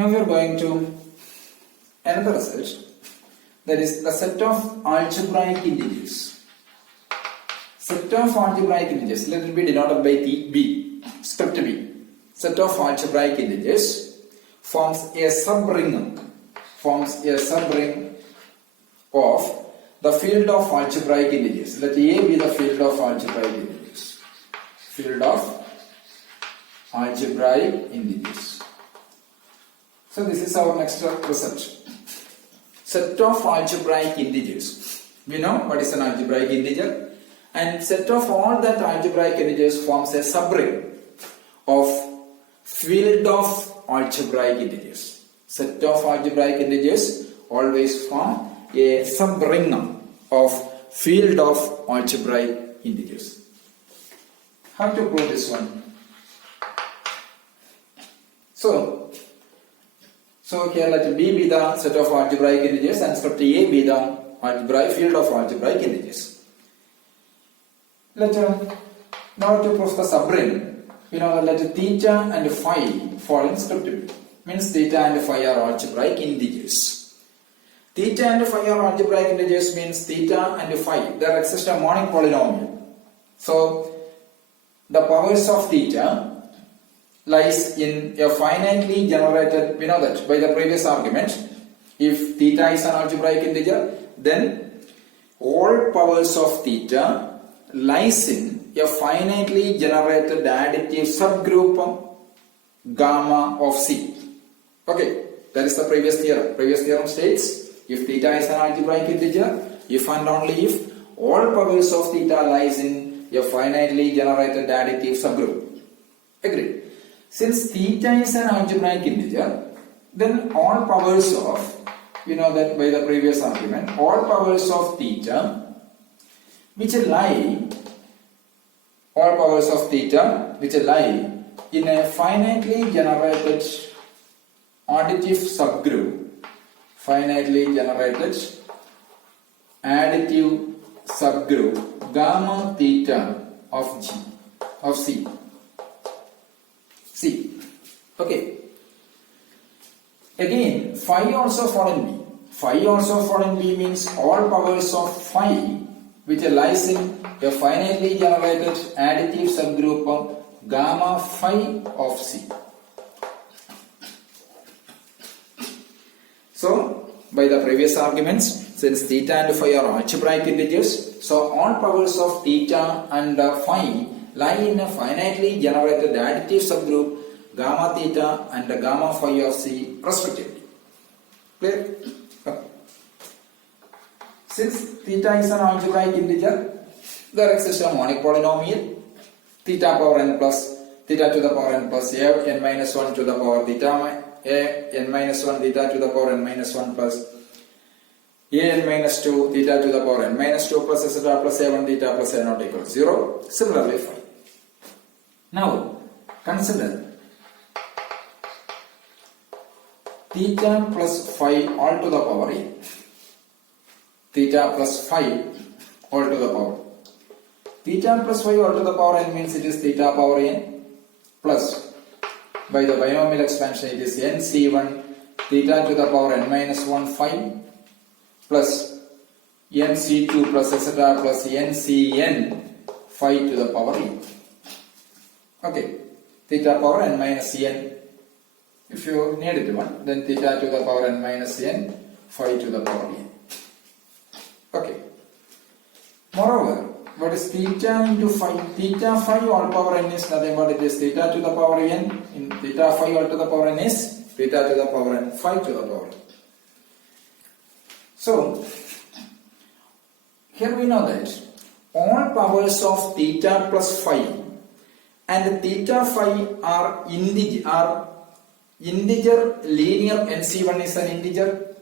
Now we are going to another result, that is the set of algebraic integers. Set of algebraic integers, let it be denoted by B, script B. Set of algebraic integers forms a subring of the field of algebraic integers. Let A be the field of algebraic integers. Field of algebraic integers. So this is our next result. Set of algebraic integers. We know what is an algebraic integer, and set of all that algebraic integers forms a subring of field of algebraic integers. Set of algebraic integers always form a subring of field of algebraic integers. How to prove this one? So here let B be the set of algebraic integers and script A be the algebraic field of algebraic integers. Now to prove the subring, we know that let theta and phi fall in script B. Means theta and phi are algebraic integers. Theta and phi are algebraic integers means theta and phi, there exists a monic polynomial. So the powers of theta lies in a finitely generated, we know that by the previous argument. If theta is an algebraic integer, then all powers of theta lies in a finitely generated additive subgroup gamma of C. Okay, that is the previous theorem. Previous theorem states if theta is an algebraic integer, if and only if all powers of theta lies in a finitely generated additive subgroup. Agreed. Since theta is an algebraic integer, then all powers of, we know that by the previous argument, all powers of theta which lie in a finitely generated additive subgroup gamma theta of C. Okay. Again, phi also fall in B. Phi also fall in B means all powers of phi which lies in a finitely generated additive subgroup of gamma phi of C. So, by the previous arguments, since theta and phi are algebraic integers, so all powers of theta and phi lie in a finitely generated additive subgroup gamma theta and gamma phi of C respectively. Clear? Since theta is an algebraic integer, there exists a monic polynomial theta power n plus theta to the power n plus a n minus 1 to the power theta a n minus 1 theta to the power n minus 1 plus a n minus 2 theta to the power n minus 2 plus etc plus a1 theta plus a not equals 0. Similarly phi. Now consider theta plus phi all to the power n. Theta plus phi all to the power. Theta plus phi all to the power n means it is theta power n plus, by the binomial expansion it is nc1 theta to the power n minus 1 phi plus nc2 plus etc plus ncn phi to the power n. Okay, theta power n minus n. If you need it one, then theta to the power n minus n phi to the power n. Okay. Moreover, what is theta into phi? Theta phi all power n is nothing but it is theta to the power n. In theta phi all to the power n is theta to the power n phi to the power n. So, here we know that all powers of theta plus phi and theta phi are integer linear. nc1 is an integer.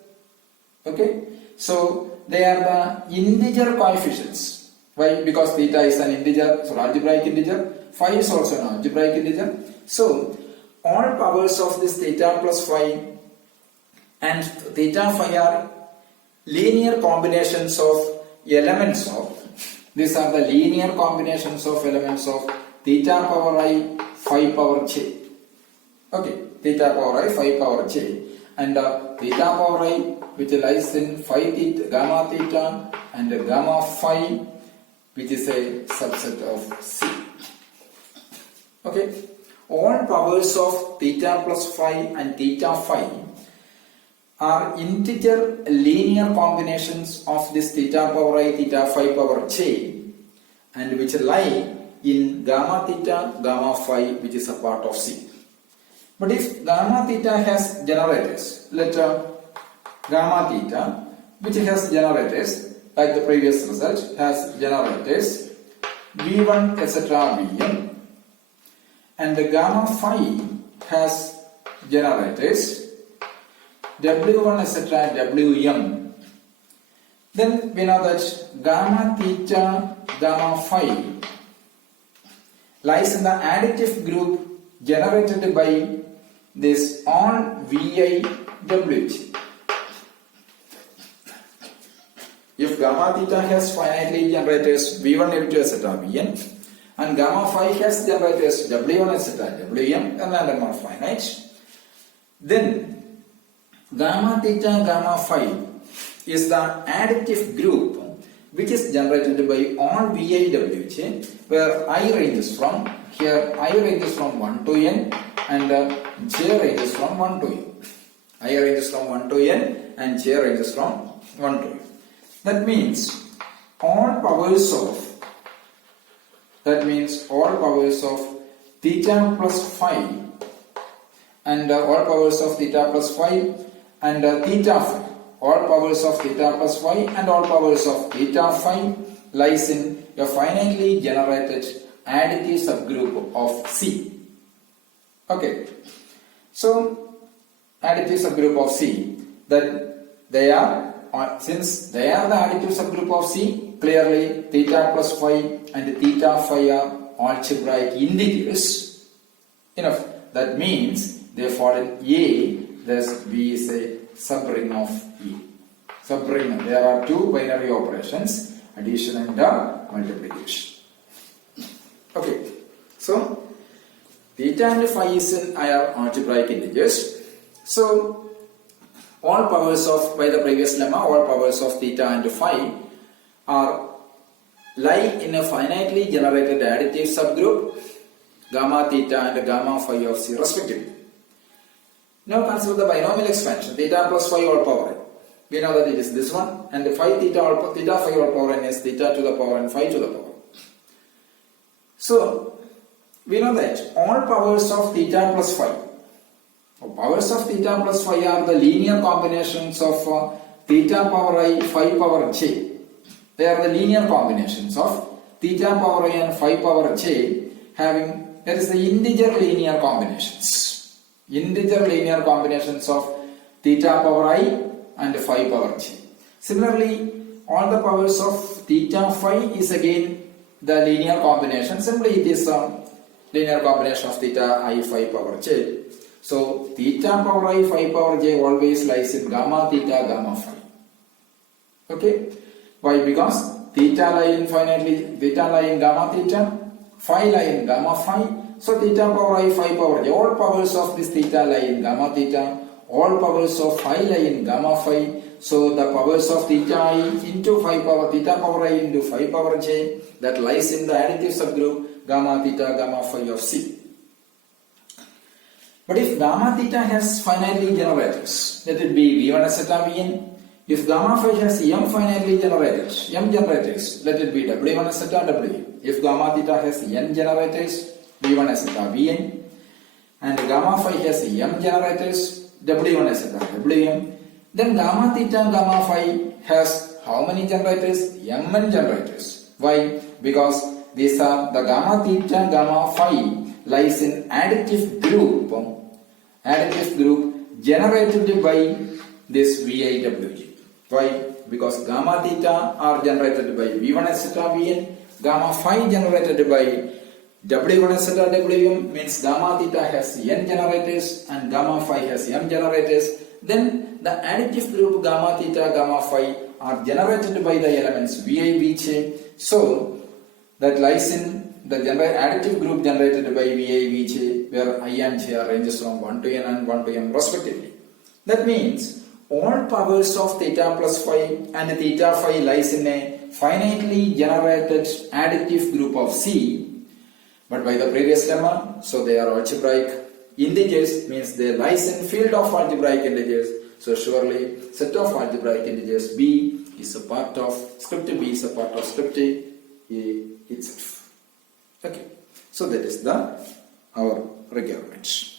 Okay, so they are the integer coefficients. Why? Because theta is an integer, so algebraic integer. Phi is also an algebraic integer. So all powers of this theta plus phi and theta phi are linear combinations of elements of. These are the linear combinations of elements of theta power I, phi power j. Okay. theta power I, phi power j, and theta power I which lies in phi theta, gamma theta, and gamma phi, which is a subset of C. Okay, all powers of theta plus phi and theta phi are integer linear combinations of this theta power I, theta phi power j, and which lie in gamma theta, gamma phi, which is a part of C. But if gamma theta has generators, let gamma theta, which has generators, like the previous result, has generators V1 etc. Vn, and the gamma phi has generators W1 etc. Wm, then we know that gamma theta, gamma phi lies in the additive group generated by this all Vi Wj. If gamma theta has finitely generators V1, V2 etc. Vn, and gamma phi has generators W1 etc. Wm, and random are finite, then gamma theta, gamma phi is the additive group which is generated by all Vi Wj, where I ranges from, here I ranges from 1 to n and j ranges from 1 to n. I ranges from 1 to n and j ranges from 1 to n. That means all powers of theta plus phi and all powers of theta plus phi and theta phi, all powers of theta plus phi and all powers of theta phi lies in a finitely generated additive subgroup of C. Okay, so additive subgroup of C, that they are, since they are the additive subgroup of C, clearly theta plus phi and theta phi are algebraic integers. Enough. That means they fall in A, thus B is a subring of E. Subring, there are two binary operations, addition and multiplication. Okay, so theta and phi are algebraic integers. So all powers of, by the previous lemma, all powers of theta and phi lie in a finitely generated additive subgroup gamma theta and gamma phi of C respectively. Now consider the binomial expansion theta plus phi all power n. We know that it is this one, and the phi theta phi all power n is theta to the power n phi to the power. So we know that all powers of theta plus phi, powers of theta plus phi are the linear combinations of theta power I, phi power j. They are the linear combinations of theta power I and phi power j having, that is the integer linear combinations. Integer linear combinations of theta power I and phi power j. Similarly, all the powers of theta phi is again the linear combination. Simply it is a linear combination of theta I phi power j. So theta power I phi power j always lies in gamma theta gamma phi. Okay? Why? Because theta lie in gamma theta, phi lie in gamma phi. So theta power I phi power j, all powers of this theta lie in gamma theta, all powers of phi lie in gamma phi. So the powers of theta I into phi power, theta power I into phi power j, that lies in the additive subgroup gamma theta gamma phi of C. But if gamma theta has finitely generators, let it be V1 etc. Vn. If gamma phi has m finitely generators, let it be W1 etc. Wm. If gamma theta has n generators, V1 etc. Vn, and gamma phi has m generators, W1 etc. Wm, then gamma theta gamma phi has how many generators? Mn generators. Why? Because these are the gamma theta gamma phi lies in additive group generated by this VIWG. Why? Because gamma theta are generated by V1 etc. Vn, gamma phi generated by W1 etc. Wm, means gamma theta has n generators and gamma phi has m generators. Then the additive group gamma theta gamma phi are generated by the elements Vi, Vj. So that lies in the additive group generated by Vi, Vj where I and j are ranges from 1 to n and 1 to m respectively. That means all powers of theta plus phi and theta phi lies in a finitely generated additive group of C, but by the previous lemma, so they are algebraic integers, means they lies in field of algebraic integers. So surely set of algebraic integers B is a part of script B is a part of script A itself. Okay, so that is our requirement.